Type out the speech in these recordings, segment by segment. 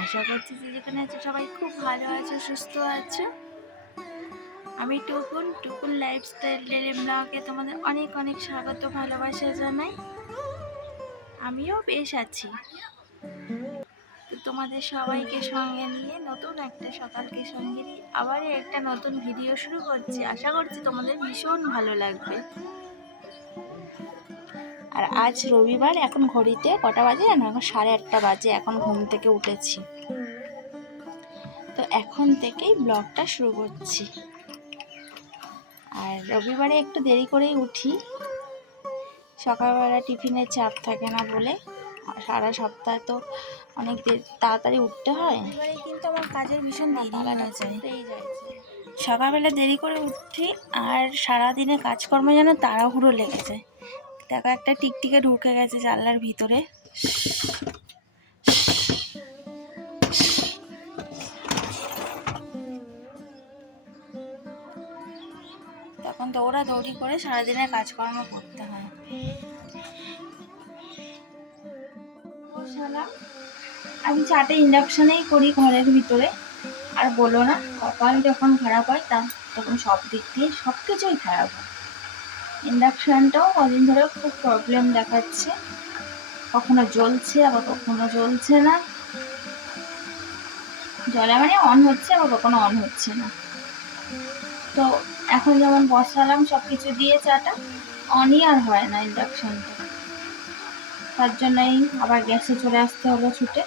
আশা করছি যে যেখানে আছো সবাই খুব ভালো আছো, সুস্থ আছো। আমি টুকুন লাইফস্টাইল ডেলি ব্লগে তোমাদের অনেক অনেক স্বাগত, ভালোবাসা জানাই। আমিও বেশ আছি। তো তোমাদের সবাইকে সঙ্গে নিয়ে নতুন একটা সকালকে সঙ্গে নিয়ে আবারও একটা নতুন ভিডিও শুরু করছি। আশা করছি তোমাদের ভীষণ ভালো লাগবে। আর আজ রবিবার, এখন ঘড়িতে কটা বাজে জানো? এখন 8:30 বাজে। এখন ঘুম থেকে উঠেছি, তো এখন থেকেই ব্লগটা শুরু করছি। আর রবিবারে একটু দেরি করেই উঠি, সকালবেলা টিফিনের চাপ থাকে না বলে। সারা সপ্তাহে তো অনেক তাড়াতাড়ি উঠতে হয়, এবারে কিন্তু আমার কাজের ভীষণ দেরি হয়ে যায়। সকালবেলা দেরি করে উঠি আর সারাদিনে কাজকর্ম যেন তাড়াহুড়ো লেগে যায়। দেখো একটা টিকটিকে ঢুকে গেছে জানলার ভিতরে। তখন দৌড়াদৌড়ি করে সারাদিনের কাজকর্ম করতে হয়। আমি চাটা ইন্ডাকশনেই করি ঘরের ভিতরে। আর বলো না, কপাল যখন খারাপ হয় তখন সব দিক দিয়ে সব কিছুই খারাপ হয়। ইন্ডাকশনটাও কদিন ধরে খুব প্রবলেম দেখাচ্ছে, কখনো জ্বলছে আবার কখনো জ্বলছে না। জ্বলা মানে অন হচ্ছে আবার কখনো অন হচ্ছে না। তো এখন যেমন বসালাম সব কিছু দিয়ে চাটা, অনই আর হয় না ইন্ডাকশনটা। তার জন্যই আবার গ্যাসে চলে আসতে হলো ছুটে।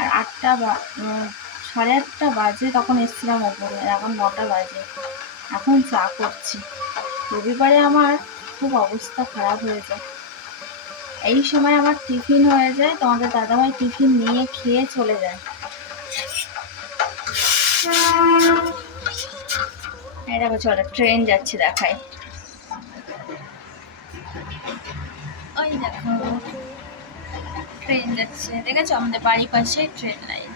আর 8:30 বাজে তখন এসেছিলাম ওপরে, এখন 9টা বাজে। এখন চা করছি। রবিবারে আমার খুব অবস্থা খারাপ হয়ে যায়। এই সময় আমার টিফিন হয়ে যায়, তোমাদের দাদাভাই টিফিন নিয়ে খেয়ে চলে যায়। এই দেখো, চলো ট্রেন যাচ্ছে দেখাই। ওই দেখো ট্রেন যাচ্ছে, দেখেছো? আমাদের বাড়ির পাশে ট্রেন লাইন।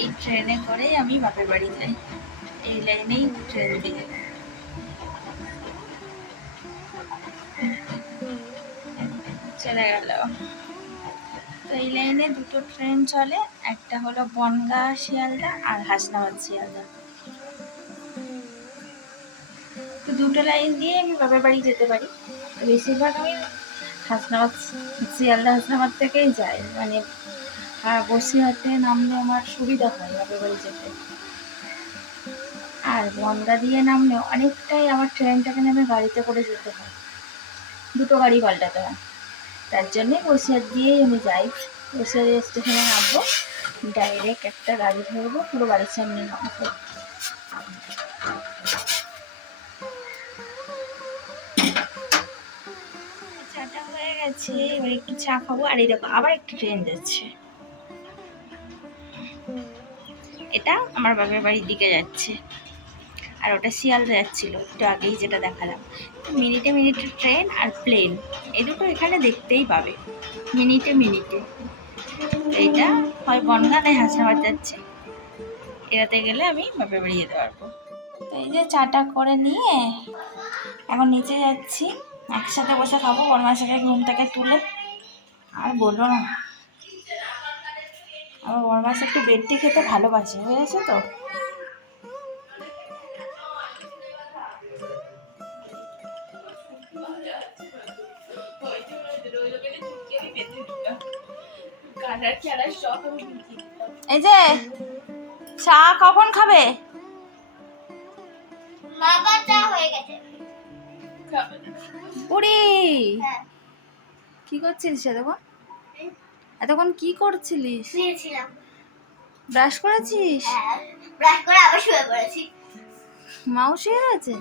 এই ট্রেনে করেই আমি বাপের বাড়ি যাই, এই লাইনেই ট্রেন দিয়ে। চলে গেল। তো এই লাইনে দুটো ট্রেন চলে, একটা হলো বনগাঁ শিয়ালদা আর হাসনাবাদ শিয়ালদা। তো দুটো লাইন দিয়ে আমি বাপের বাড়ি যেতে পারি। বেশিরভাগ আমি হাসনাবাদ থেকেই যাই, মানে বসিরহাটে নামলে আমার সুবিধা হয় বাপের বাড়ি যেতে। আর বনগাঁ দিয়ে নামলেও অনেকটাই আমার ট্রেনটাকে নেমে গাড়িতে করে যেতে হয়, দুটো গাড়ি পাল্টাতে হয়। তার জন্যে বসিরহাট দিয়েই আমি যাই। বসিরহাট স্টেশনে নামবো, ডাইরেক্ট একটা গাড়ি ধরবো, পুরো বাড়ির সামনে নামবো। চাটা হয়ে গেছে, এবার একটু চা খাবো। আর এই দেখো আবার একটা ট্রেন যাচ্ছে, এটা আমার বাপের বাড়ির দিকে যাচ্ছে। আর ওটা শিয়ালদা যাচ্ছিল একটু আগেই, যেটা দেখালাম। মিনিটে মিনিটে ট্রেন আর প্লেন, এই দুটো এখানে দেখতেই পাবে মিনিটে মিনিটে। এইটা হয় বনগাঁ নয় হাসনাবাদ যাচ্ছে, এটাতে গেলে আমি বাপের বাড়ি যেতে পারবো। তো এই যে চাটা করে নিয়ে এখন নিচে যাচ্ছি, একসাথে বসে খাবো বড়মাসাকে ঘুম থেকে তুলে। আর বললো না, আমার বড়মাসা একটু বেডটি খেতে ভালোবাসে, হয়েছে তো। এই যে চা কখন খাবে? বুড়ি কি করছিলিস এতক্ষণ কি করছিলিস? ব্রাশ করেছিস? ব্রাশ করে আবার শুয়ে পড়েছি। মাও শুয়ে গেছে?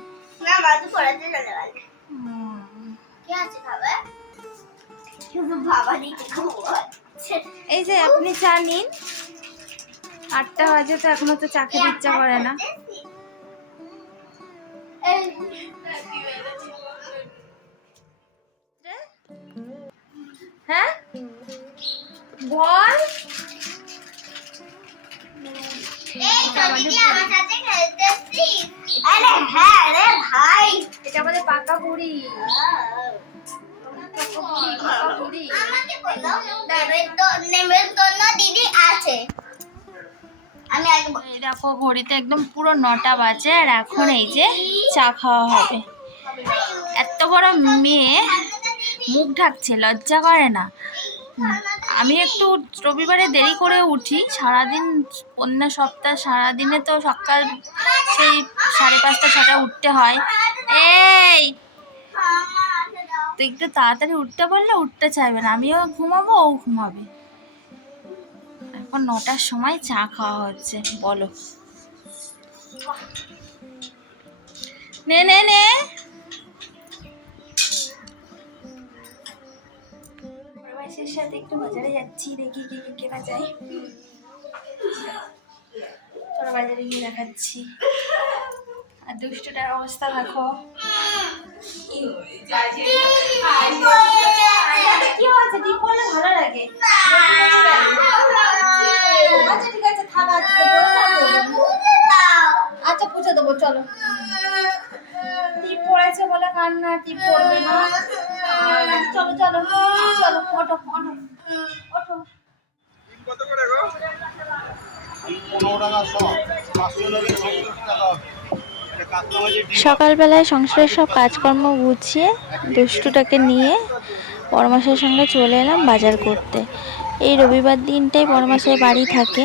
না, মা তো পড়াতে চলে গেছে। কি আছে খাবে? শুধু বাবা দিকে ঘুমাচ্ছে। এই যে আপনি চা নিন, 8টা বাজে তো এখনো তো চা খেতে ইচ্ছা করে না। হ্যাঁ বল। এটা আমাদের পাকা বুড়ি। আমাকে বলো নেমন্তন্ন দিদি আছে। আমি আগে এই দেখো ঘড়িতে একদম পুরো 9টা বাজে আর এখন এই যে চা খাওয়া হবে। এত বড় মেয়ে মুখ ঢাকছে, লজ্জা করে না। আমি একটু রবিবারে দেরি করে উঠি, সারাদিন অন্য সপ্তাহ সারাদিনে তো সকাল সেই 5:30 6টা উঠতে হয়। এই তো একটু তাড়াতাড়ি উঠতে বললে উঠতে চাইবে না, আমিও ঘুমাবো ও ঘুমাবে। এখন 9টার সময় চা খাওয়া হচ্ছে। বলো, নে নে নে। পরিবারের সাথে একটু বাজারে যাচ্ছি, দেখি কি কি কেনা যায়। চলো বাজারে গিয়ে দেখাচ্ছি। আর দুষ্টুটার অবস্থা দেখো। কি হয়েছে? ডিম বললে ভালো লাগে। আচ্ছা ঠিক আছে, থাক, আজকে বলে যাবো। আচ্ছা পুজো দেবো, চলো। টিপ পড়েছে বলে কান্না, টিপ পড়বে না। চলো চলো চলো, ওঠো ওঠো ওঠো। কত করে গো? 15 টাকা 100, 500 টাকা 70 টাকা হবে। এটা কাতলা মাছের ডিম। সকালবেলায় সংসারের সব কাজকর্ম গুছিয়ে দুষ্টুটাকে নিয়ে পরমাসের সঙ্গে চলে এলাম বাজার করতে। এই রবিবার দিনটাই পরমাসের বাড়ি থাকে,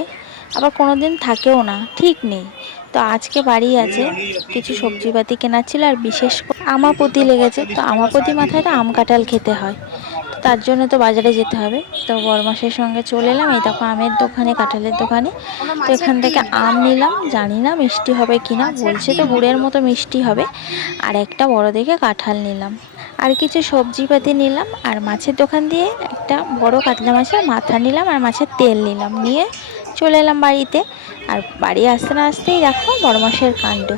আবার কোনো দিন থাকেও না, ঠিক নেই। তো আজকে বাড়ি আছে, কিছু সবজিপাতি কেনার ছিল, আর বিশেষ করে আমাপতি লেগেছে। তো আমাপতি মাথায় তো আম কাঁঠাল খেতে হয়, তো তার জন্য তো বাজারে যেতে হবে। তো বরমাসের সঙ্গে চলে এলাম। এই দেখো আমের দোকানে, কাঁঠালের দোকানে। তো এখান থেকে আম নিলাম, জানি না মিষ্টি হবে কিনা, বলছে তো গুড়ের মতো মিষ্টি হবে। আর একটা বড় দেখে কাঁঠাল নিলাম, আর কিছু সবজিপাতি নিলাম। আর মাছের দোকান দিয়ে একটা বড় কাতলা মাছের মাথা নিলাম, আর মাছের তেল নিলাম, নিয়ে চলে এলাম বাড়িতে। আর বাড়ি আসতে না আসতেই দেখো বড় মাসের কাণ্ড,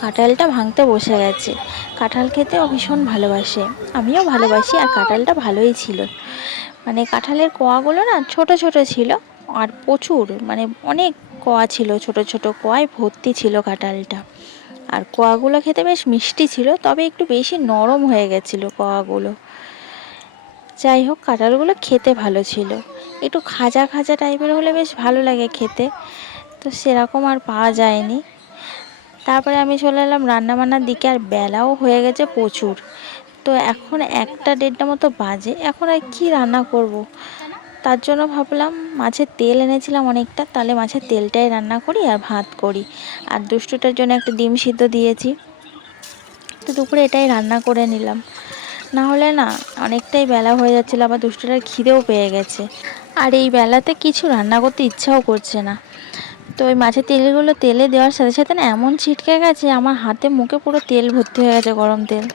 কাঁঠালটা ভাঙতে বসে গেছে। কাঁঠাল খেতে ও ভীষণ ভালোবাসে, আমিও ভালোবাসি। আর কাঁঠালটা ভালোই ছিল, মানে কাঁঠালের কোয়াগুলো না ছোট ছোট ছিল, আর প্রচুর মানে অনেক কোয়া ছিল, ছোট ছোট কোয়ায় ভর্তি ছিল কাঁঠালটা। আর কোয়াগুলো খেতে বেশ মিষ্টি ছিল, তবে একটু বেশি নরম হয়ে গেছিলো কোয়াগুলো। যাই হোক, কাঁঠালগুলো খেতে ভালো ছিল, একটু খাজা খাজা টাইপের হলে বেশ ভালো লাগে খেতে, তো সেরকম আর পাওয়া যায়নি। তারপরে আমি চলে এলাম রান্নাবান্নার দিকে, আর বেলাও হয়ে গেছে প্রচুর। তো এখন 1টা 1:30 মতো বাজে, এখন আর কি রান্না করব। তার জন্য ভাবলাম মাছের তেল এনেছিলাম অনেকটা, তাহলে মাছের তেলটাই রান্না করি আর ভাত করি। আর দুষ্টুটার জন্য একটা ডিম সিদ্ধ দিয়েছি। তো দুপুরে এটাই রান্না করে নিলাম, না হলে না অনেকটাই বেলা হয়ে যাচ্ছিলো, আবার দুষ্টুটার খিদেও পেয়ে গেছে। আর এই বেলাতে কিছু রান্না করতে ইচ্ছাও করছে না। তো ওই মাছের তেলগুলো তেলে দেওয়ার সাথে সাথে না এমন ছিটকে গেছে, আমার হাতে মুখে পুরো তেল ভর্তি হয়ে গেছে, গরম তেল।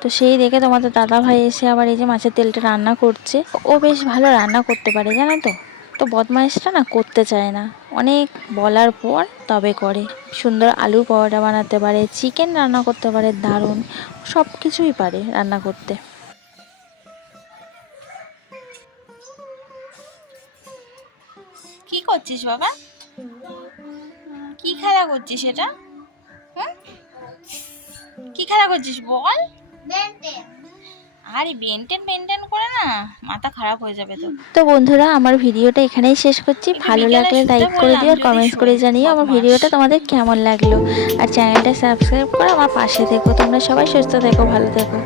তো সেই দেখে তোমাদের দাদা ভাই এসে আবার এই যে মাছের তেলটা রান্না করছে। ও বেশ ভালো রান্না করতে পারে জানো তো। তো বদমাইশটা না করতে চায় না, অনেক বলার পর তবে করে। সুন্দর আলুর পরোটা বানাতে পারে, চিকেন রান্না করতে পারে দারুণ, সব কিছুই পারে রান্না করতে। কি করছিস বাবা? কি খেলা করছিস এটা? হুম, কি খেলা করছিস বল? বেনটেন। আরে বেনটেন বেনটেন করে না, মাথা খারাপ হয়ে যাবে তো। তো বন্ধুরা, আমার ভিডিওটা এখানেই শেষ করছি। ভালো লাগলে লাইক করে দিও, আর কমেন্টস করে জানিও আমার ভিডিওটা তোমাদের কেমন লাগলো। আর চ্যানেলটা সাবস্ক্রাইব করে আমার পাশে থেকো। তোমরা সবাই সুস্থ থেকো, ভালো থেকো।